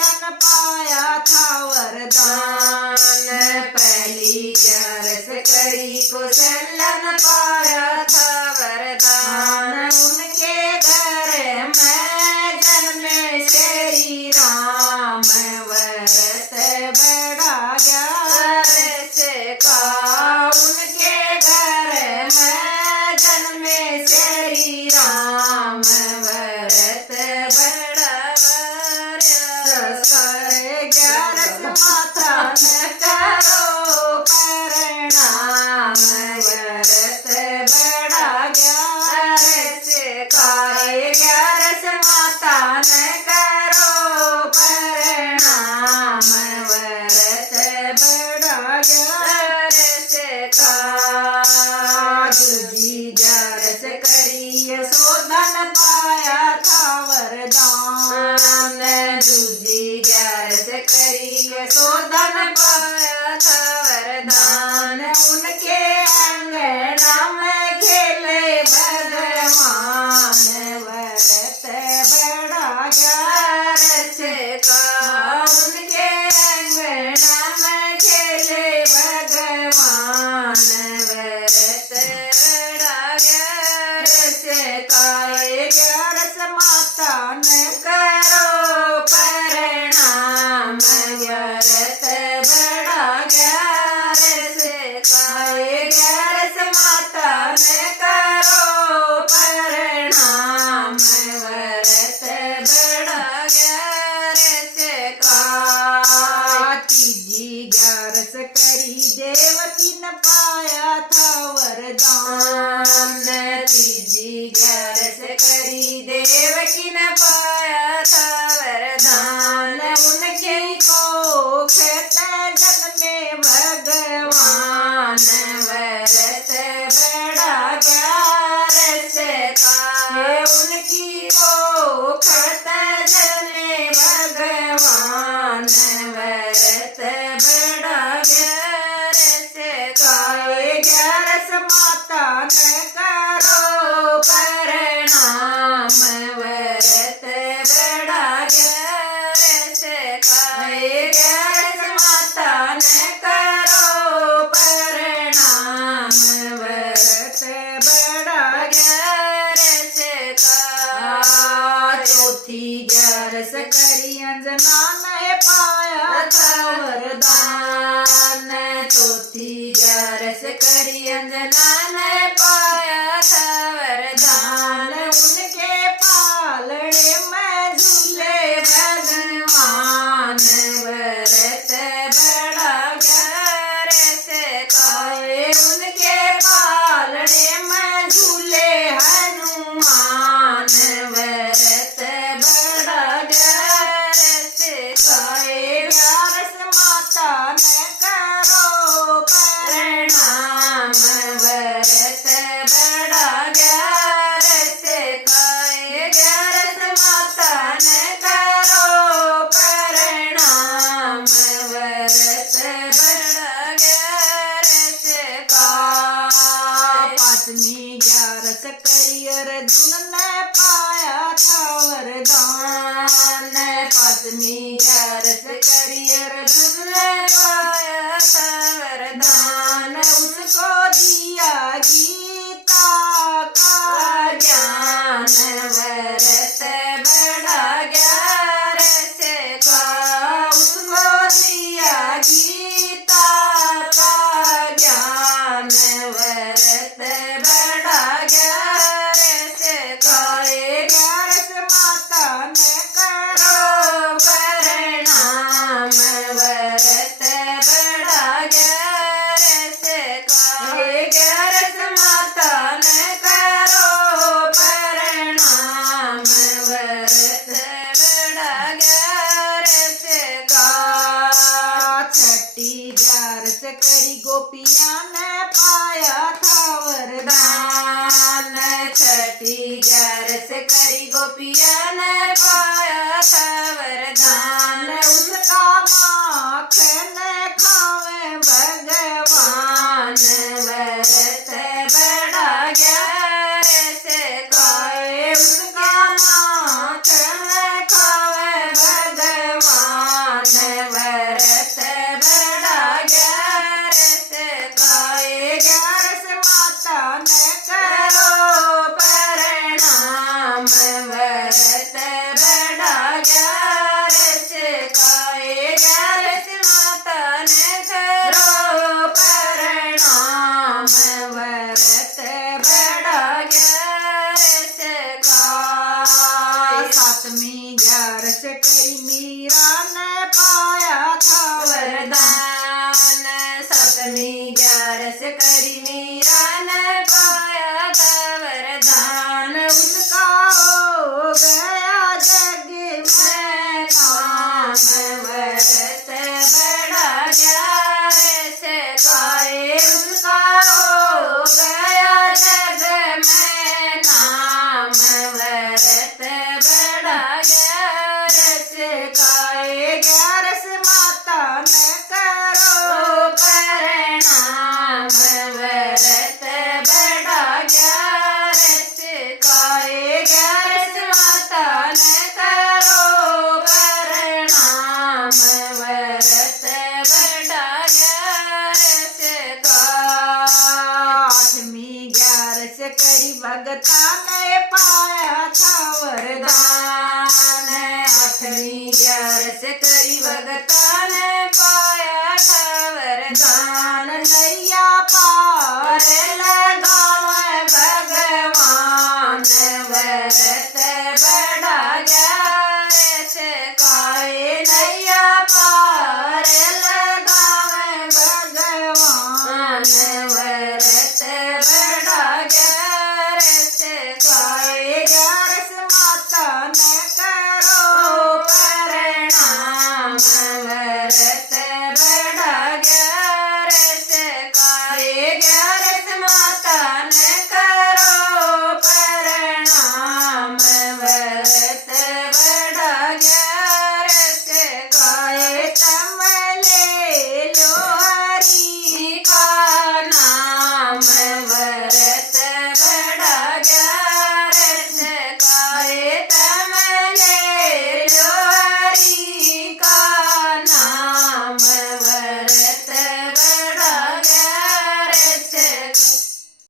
कौशल्य पाया था वरदान। पहली ग्यारस करी कौशल्य पाया था वरदान। उनके घर में जन्मे श्री राम व्रत बड़ा ग्यारस का। उनके घर में जन्मे श्री राम व्रत बड़ा ग्यारस माता न करो प्रणाम व्रत बड़ा ग्यारस का। ग्यारस माता न करो प्रणाम व्रत बड़ा ग्यारस का। दूजी ग्यारस करी यशोधन पाया था वरदान। दूजी ग्यारस करी यशोधन पाया था वरदान। उनके अंगना में खेले भगवान व्रत बड़ा ग्यारस का। उनके अंगना में खेले भगवान व्रत बड़ा ग्यारस का। ग्यारस माता न करो प्रणाम व्रत बड़ा ग्यारस का। ग्यारस माता न करो प्रणाम व्रत बड़ा ग्यारस का। तीजी ग्यारस करी देवकी न पाया था वरदान। तीजी ग्यारस करी देवकी न पाया था वरदान। उनके कोख जन्मे भगवान व्रत बड़ा ग्यारस का। उनकी कोख जन्मे भगवान व्रत बड़ा ग्यारस का। ग्यारस माता न करो प्रणाम व्रत बड़ा ग्यारस का। ग्यारस माता न करो प्रणाम व्रत बड़ा ग्यारस का। चौथी ग्यारस करी अंजना ने पाया था वरदान। चौथी ग्यारस करी अंजना ने पाया था वरदान। उनके पालड़े में झूले भगवान व्रत बड़ा ग्यारस का। उनके पालड़े में झूले हनुमान व्रत बड़ा ग्यारस का। ग्यारस माता न करो प्रणाम व्रत बड़ा ग्यारस का। ग्यारस माता न करो प्रणाम व्रत बड़ा ग्यारस का। पांचवी ग्यारस करी अर्जुन ने पाया था वरदान। पांचवी ग्यारस करी अर्जुन ने पाया था वरदान। उसको दिया गीता का ज्ञान व्रत बड़ा ग्यारस का। उसको दिया गीता का ज्ञान व्रत बड़ा ग्यारस का। ग्यारस माता न करो प्रणाम व्रत बड़ा ग्यारस का। ग्यारस माता न करो प्रणाम व्रत बड़ा ग्यारस का। छठी ग्यारस करी गोपियां ने पाया था वरदान। छठी ग्यारस करी गोपियां ने पाया था वरदान। उसका माखन खावे भगवान व्रत बड़ा ग्यारस का। उसका माखन खावे भगवान व्रत बड़ा ग्यारह से काए उसका हो गया जग में नाम व्रत बड़ा ग्यारह से काए 11 माता ने करो प्रणाम व्रत बड़ा ग्यारस काए 11 माता ने करो प्रणाम व्रत बड़ा ग्यारस का 8वीं 11 करी भगता ने पाया था वरदान। 8वीं 11 करी भगता ने पा